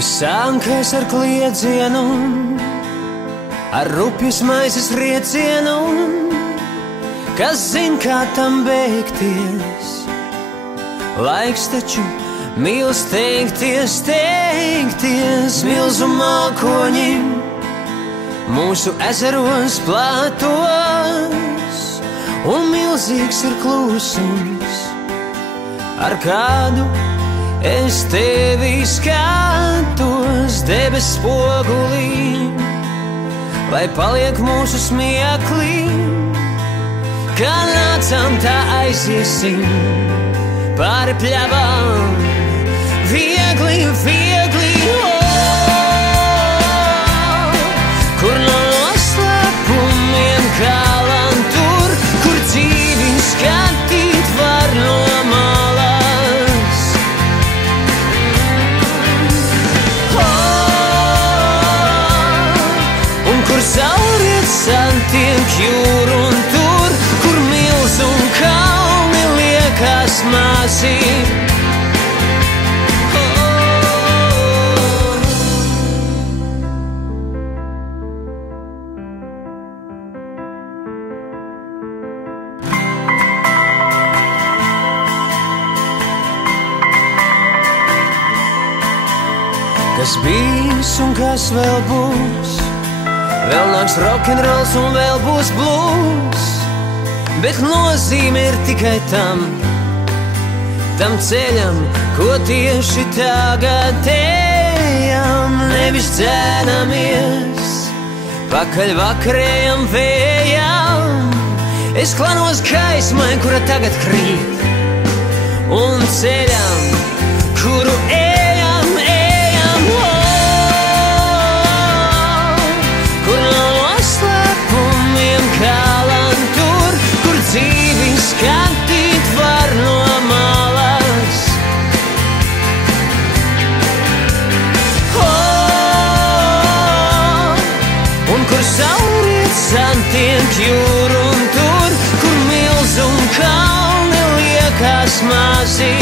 Sākas ar kliedzienu, ar rupjas maizes riecienu, kas zin, kā tam beigties. Laiks taču mīl steigties, steigties. Milzu mākoņi mūsu ezeros plātos, un milzīgs ir klusums, ar kādu es tevi skatos. Debes spogulī, lai paliek mūsu smieklī, kā nācām tā aiziesim pāri pļavām, viegli, viegli, kur no noslēpumiem kalan tur, kur dzīvi skatīt var no malas. Kur sauriet santiek jūru un tur, kur milz un kalni liekas mazi. Kas bijis un kas vēl būs, vēl nāks rokenrols un vēl būs blues, bet nozīme ir tikai tam ceļam, ko tieši tagad ejam. Nevis dzenamies pakaļ vakarējam vējam, es klanos gaismai, kura tagad krīt, un ceļam, kuru ejam. Kalan tur, kur dzīvi skatīt var no malas. Un kur sauriet santiek jūru un tur, kur milz un kalni liekas mazi.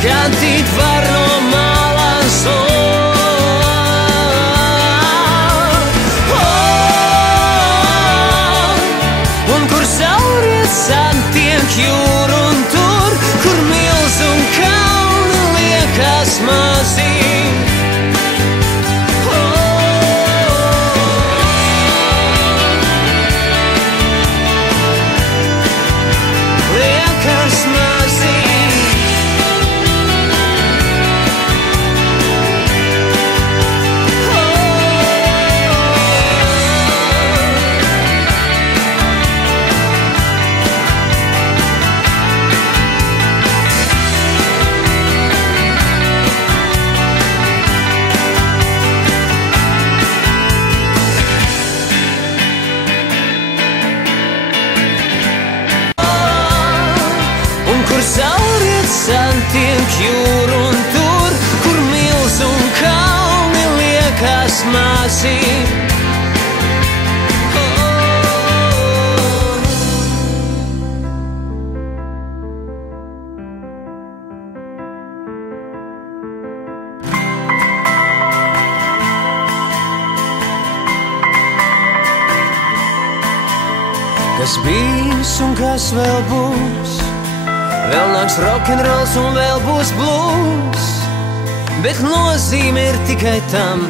Skatīt var no malas, un kur sauriet santiek jūru un tur, kur milz un kalni liekas mazi. Liekas mazi. Kur sauriet santiek jūru un tur, kur milz un kalni liekas mazi. Kas bijis un kas vēl būs, vēl nāks rokenrols un vēl būs blues, bet nozīme ir tikai tam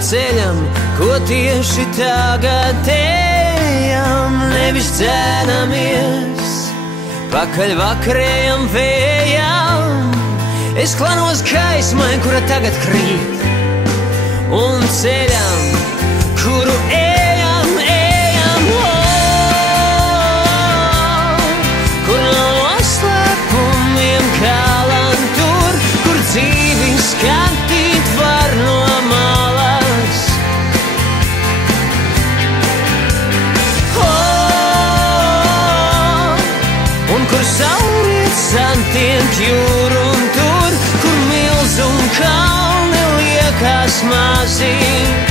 ceļam, ko tieši tagad ejam. Nevis dzenamies pakaļ vakarējam vējam, es klanos gaismai, kura tagad krīt, un ceļam, kuru ejam, ejam, kur no satiek jūru un tur, kur milz un kalni liekas mazi.